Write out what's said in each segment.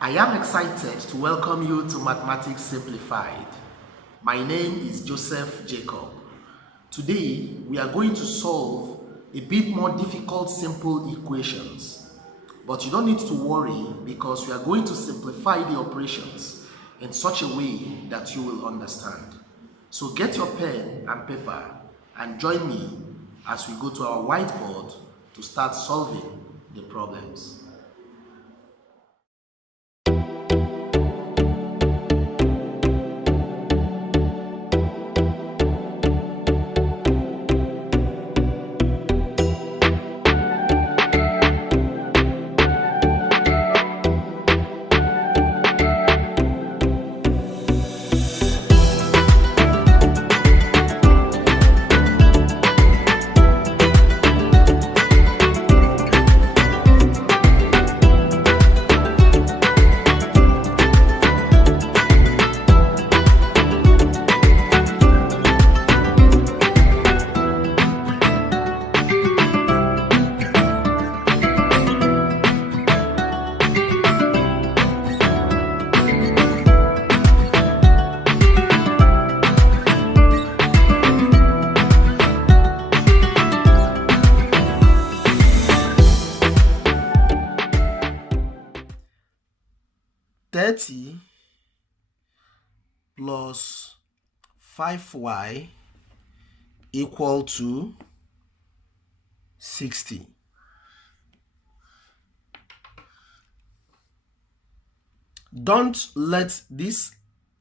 I am excited to welcome you to Mathematics Simplified. My name is Joseph Jacob. Today, we are going to solve a bit more difficult simple equations. But you don't need to worry because we are going to simplify the operations in such a way that you will understand. So get your pen and paper and join me as we go to our whiteboard to start solving the problems. Thirty plus 5y equal to 60. Don't let this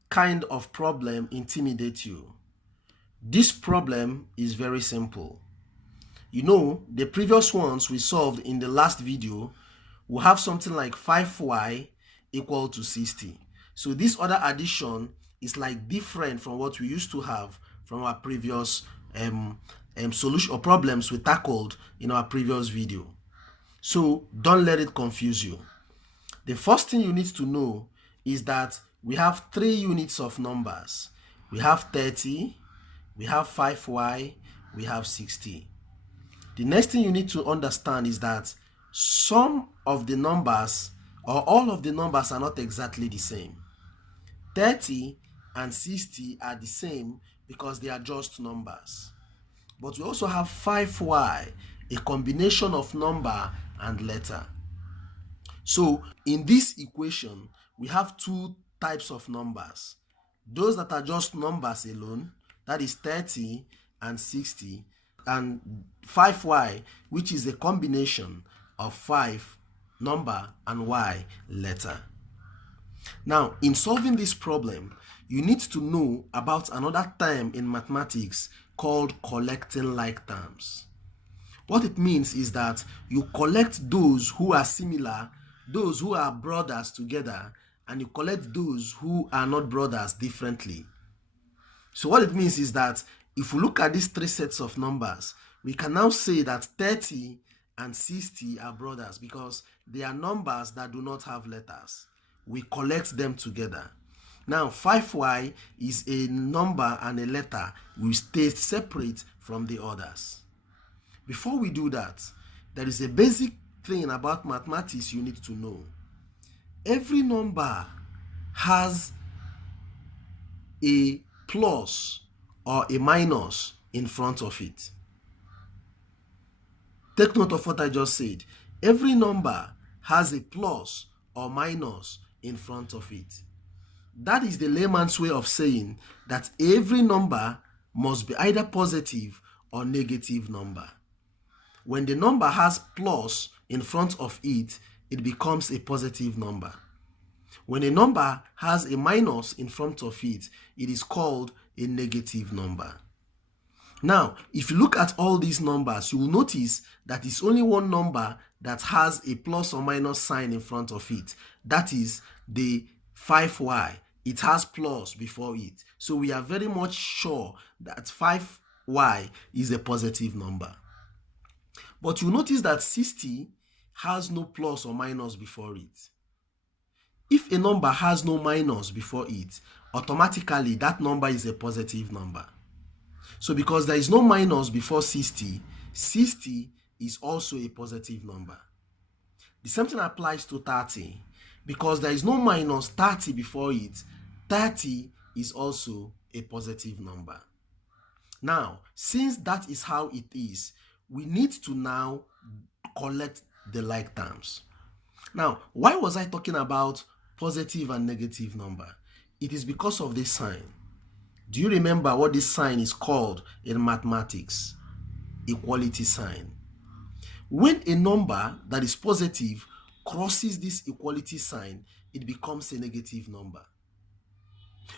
kind of problem intimidate you. This problem is very simple. You know, the previous ones we solved in the last video will have something like 5y equal to 60. So this other addition is like different from what we used to have from our previous solution or problems we tackled in our previous video. So don't let it confuse you. The first thing you need to know is that we have three units of numbers. We have 30, we have 5y, we have 60. The next thing you need to understand is that some of the numbers or all of the numbers are not exactly the same. 30 and 60 are the same because they are just numbers. But we also have 5y, a combination of number and letter. So in this equation, we have two types of numbers. Those that are just numbers alone, that is 30 and 60, and 5y, which is a combination of 5 number and y letter. Now, in solving this problem, you need to know about another term in mathematics called collecting like terms. What it means is that you collect those who are similar, those who are brothers together, and you collect those who are not brothers differently. So what it means is that if we look at these three sets of numbers, we can now say that 30 and 60 are brothers because they are numbers that do not have letters. We collect them together. Now 5y is a number and a letter will stay separate from the others. Before we do that, there is a basic thing about mathematics you need to know. Every number has a plus or a minus in front of it. Take note of what I just said. Every number has a plus or minus in front of it. That is the layman's way of saying that every number must be either positive or negative number. When the number has plus in front of it, it becomes a positive number. When a number has a minus in front of it, it is called a negative number. Now, if you look at all these numbers, you will notice that it's only one number that has a plus or minus sign in front of it. That is the 5y. It has plus before it. So we are very much sure that 5y is a positive number. But you notice that 60 has no plus or minus before it. If a number has no minus before it, automatically that number is a positive number. So because there is no minus before 60, 60 is also a positive number. The same thing applies to 30. because there is no minus 30 before it, 30 is also a positive number. Now, since that is how it is, we need to now collect the like terms. Now, why was I talking about positive and negative number? It is because of this sign. Do you remember what this sign is called in mathematics? Equality sign. When a number that is positive crosses this equality sign, it becomes a negative number.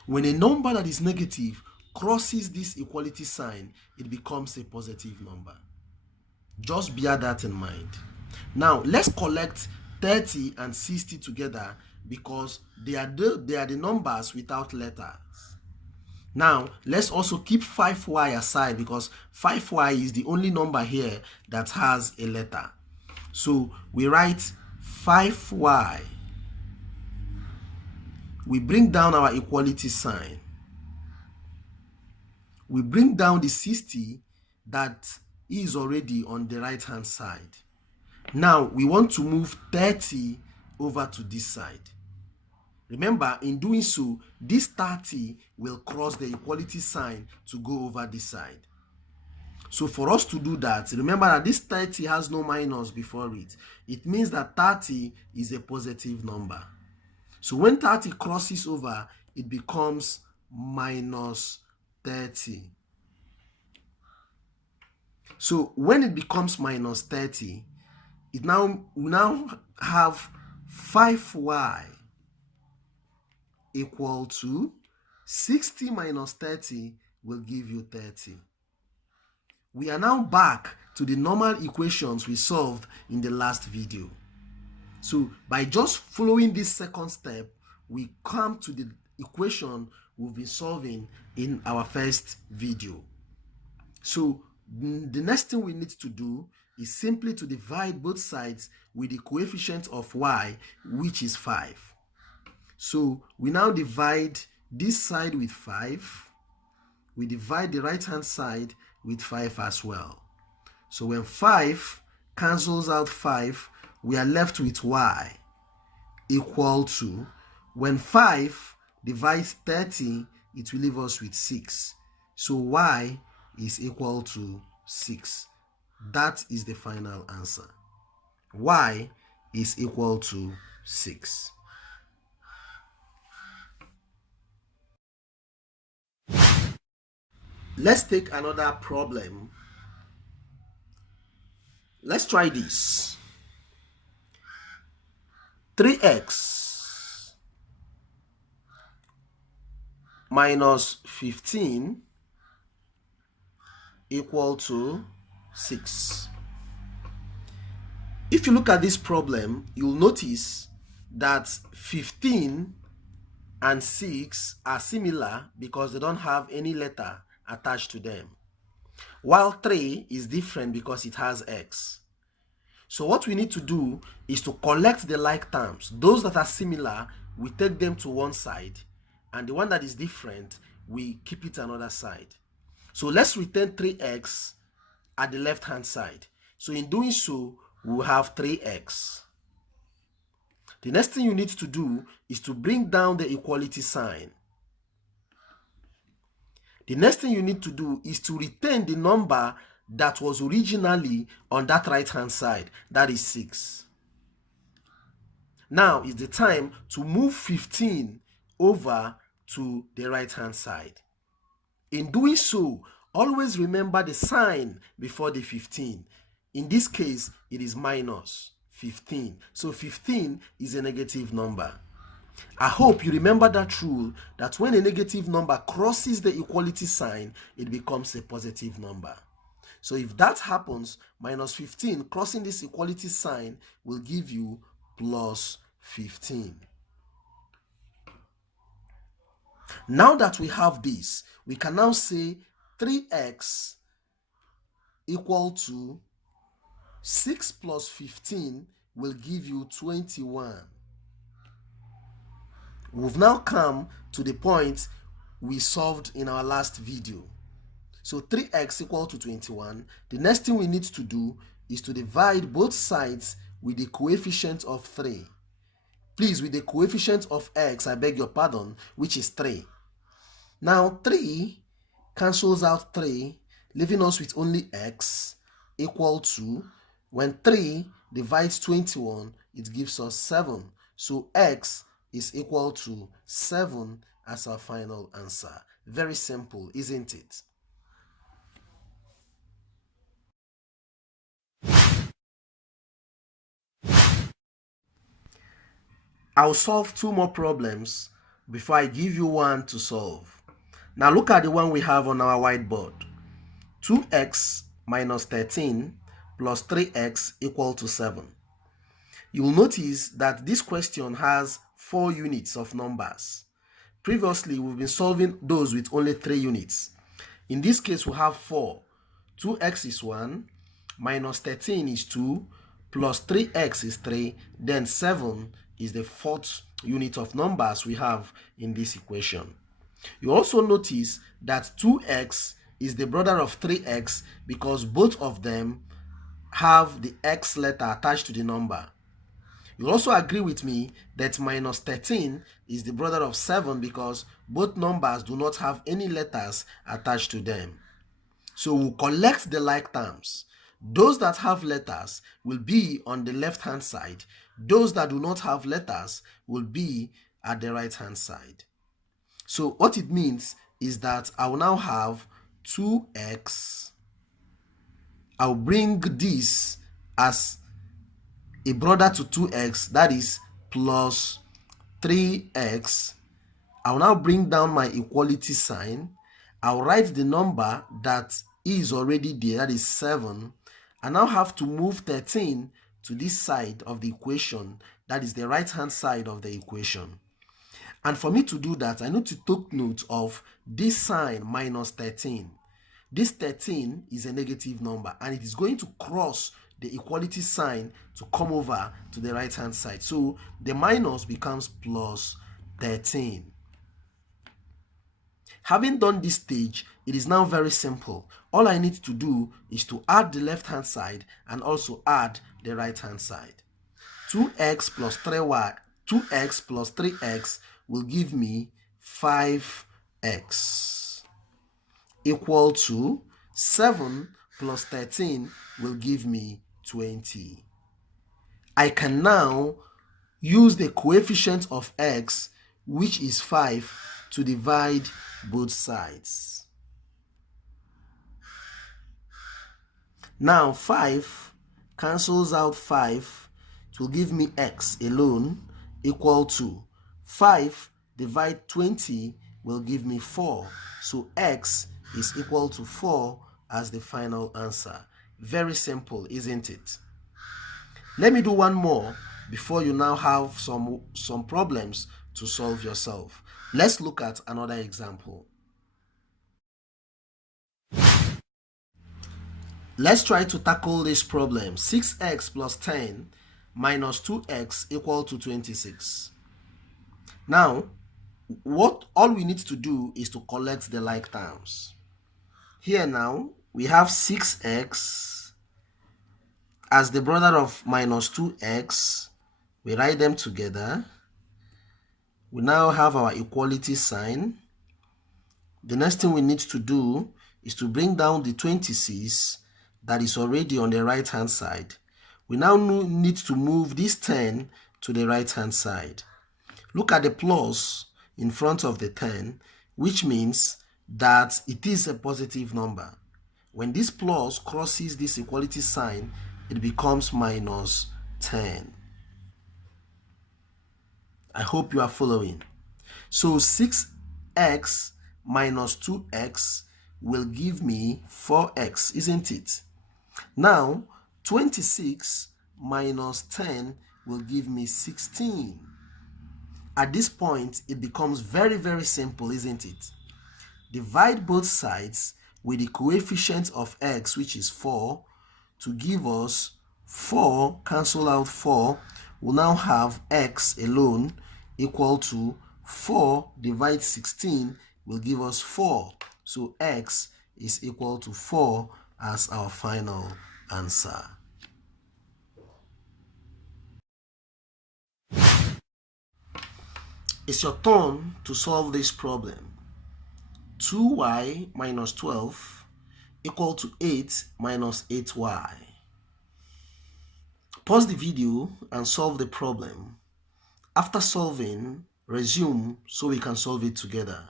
When a number that is negative crosses this equality sign, it becomes a positive number. Just bear that in mind. Now, let's collect 30 and 60 together because they are the numbers without letters. Now, let's also keep 5y aside because 5y is the only number here that has a letter. So we write 5y. We bring down our equality sign. We bring down the 60 that is already on the right hand side. Now we want to move 30 over to this side. Remember, in doing so, this 30 will cross the equality sign to go over this side. So for us to do that, remember that this 30 has no minus before it. It means that 30 is a positive number. So when 30 crosses over, it becomes minus 30. So when it becomes minus 30, we now have 5y equal to 60 minus 30 will give you 30. We are now back to the normal equations we solved in the last video. So by just following this second step, we come to the equation we've been solving in our first video. So the next thing we need to do is simply to divide both sides with the coefficient of y, which is 5. So we now divide this side with 5. We divide the right hand side with 5 as well. So when 5 cancels out 5, we are left with y equal to, when 5 divides 30, it will leave us with 6. So y is equal to 6. That is the final answer. Y is equal to 6. Let's take another problem. Let's try this. 3x minus 15 equal to 6. If you look at this problem, you'll notice that 15 and 6 are similar because they don't have any letter attached to them, while 3 is different because it has x. So what we need to do is to collect the like terms. Those that are similar, we take them to one side, and the one that is different, we keep it another side. So let's return 3x at the left hand side. So in doing so, we'll have 3x. The next thing you need to do is to bring down the equality sign. The next thing you need to do is to retain the number that was originally on that right hand side, that is 6. Now is the time to move 15 over to the right hand side. In doing so, always remember the sign before the 15. In this case, it is minus 15. So 15 is a negative number. I hope you remember that rule, that when a negative number crosses the equality sign, it becomes a positive number. So if that happens, minus 15 crossing this equality sign will give you plus 15. Now that we have this, we can now say 3x equal to 6 plus 15 will give you 21. We've now come to the point we solved in our last video. So 3x equal to 21. The next thing we need to do is to divide both sides with the coefficient of 3. Please, with the coefficient of x, I beg your pardon, which is 3. Now 3 cancels out 3, leaving us with only x equal to, when 3 divides 21, it gives us 7. So x is equal to 7 as our final answer. Very simple, isn't it? I'll solve 2 more problems before I give you one to solve. Now look at the one we have on our whiteboard. 2x minus 13 plus 3x equal to 7. You will notice that this question has 4 units of numbers. Previously, we've been solving those with only 3 units. In this case, we have 4. 2x is 1, minus 13 is 2, plus 3x is 3, then 7 is the 4th unit of numbers we have in this equation. You also notice that 2x is the brother of 3x because both of them have the x letter attached to the number. You also agree with me that minus 13 is the brother of 7 because both numbers do not have any letters attached to them. So we'll collect the like terms. Those that have letters will be on the left hand side. Those that do not have letters will be at the right hand side. So what it means is that I will now have 2x. I'll bring this as a brother to 2x, that is plus 3x. I'll now bring down my equality sign. I'll write the number that is already there, that is 7. I now have to move 13 to this side of the equation, that is the right hand side of the equation. And for me to do that, I need to take note of this sign minus 13. This 13 is a negative number and it is going to cross the equality sign to come over to the right hand side. So the minus becomes plus 13. Having done this stage, it is now very simple. All I need to do is to add the left hand side and also add the right hand side. 2x plus 3y, 2x plus 3x will give me 5x equal to 7 plus 13 will give me 20. I can now use the coefficient of x, which is 5, to divide both sides. Now 5 cancels out 5. It will give me x alone equal to 5 divide 20 will give me 4. So x is equal to 4 as the final answer. Very simple, isn't it? Let me do one more before you now have some problems to solve yourself. Let's look at another example. Let's try to tackle this problem. 6x plus 10 minus 2x equal to 26. Now, all we need to do is to collect the like terms. Here now, we have 6x as the brother of minus 2x. We write them together. We now have our equality sign. The next thing we need to do is to bring down the 26 that is already on the right hand side. We now need to move this 10 to the right hand side. Look at the plus in front of the 10, which means that it is a positive number. When this plus crosses this equality sign, it becomes minus 10. I hope you are following. So 6x minus 2x will give me 4x, isn't it? Now, 26 minus 10 will give me 16. At this point, it becomes very, very simple, isn't it? Divide both sides with the coefficient of x, which is 4, to give us 4, cancel out 4. We'll now have x alone equal to 4 divided 16 will give us 4. So x is equal to 4 as our final answer. It's your turn to solve this problem. 2y minus 12 equal to 8 minus 8y. Pause the video and solve the problem. After solving, resume so we can solve it together.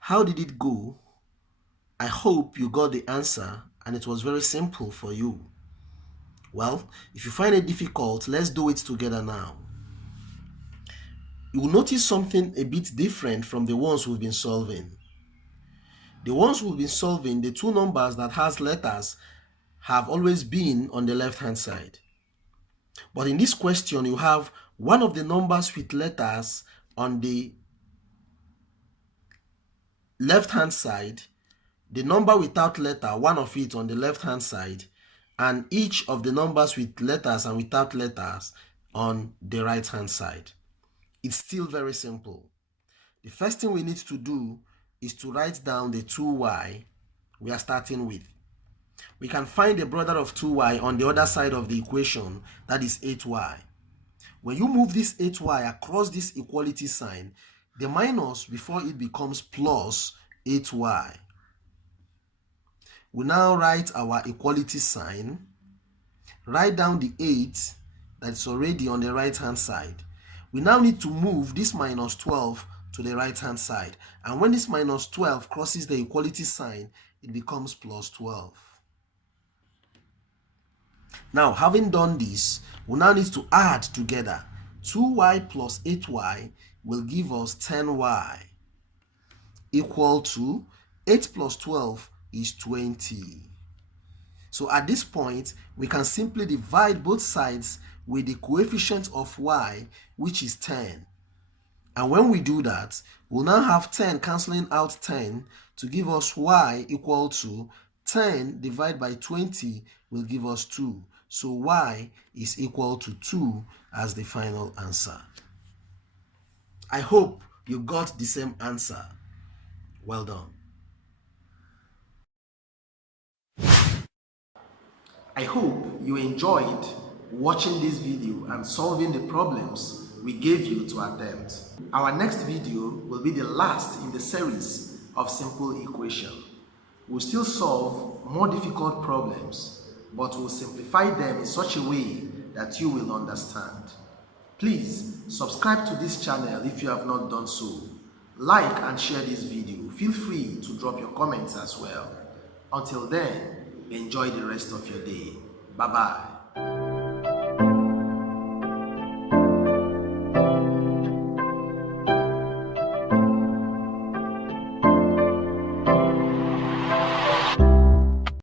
How did it go? I hope you got the answer and it was very simple for you. Well, if you find it difficult, let's do it together now. You will notice something a bit different from the ones we've been solving. The ones we've been solving, the two numbers that has letters have always been on the left hand side. But in this question, you have one of the numbers with letters on the left hand side, the number without letter, one of it on the left hand side, and each of the numbers with letters and without letters on the right hand side. It's still very simple. The first thing we need to do is to write down the 2y we are starting with. We can find the brother of 2y on the other side of the equation, that is 8y. When you move this 8y across this equality sign, the minus before it becomes plus 8y. We now write our equality sign, write down the 8 that's already on the right hand side. We now need to move this minus 12 to the right hand side, and when this minus 12 crosses the equality sign, it becomes plus 12. Now, having done this, we now need to add together. 2y plus 8y will give us 10y, equal to 8 plus 12 is 20. So at this point, we can simply divide both sides with the coefficient of y, which is 10. And when we do that, we'll now have 10 cancelling out 10 to give us y equal to 10 divided by 20 will give us 2. So y is equal to 2 as the final answer. I hope you got the same answer. Well done. I hope you enjoyed watching this video and solving the problems we gave you to attempt. Our next video will be the last in the series of simple equation. We'll still solve more difficult problems, but we'll simplify them in such a way that you will understand. Please subscribe to this channel if you have not done so. Like and share this video. Feel free to drop your comments as well. Until then, enjoy the rest of your day. Bye-bye.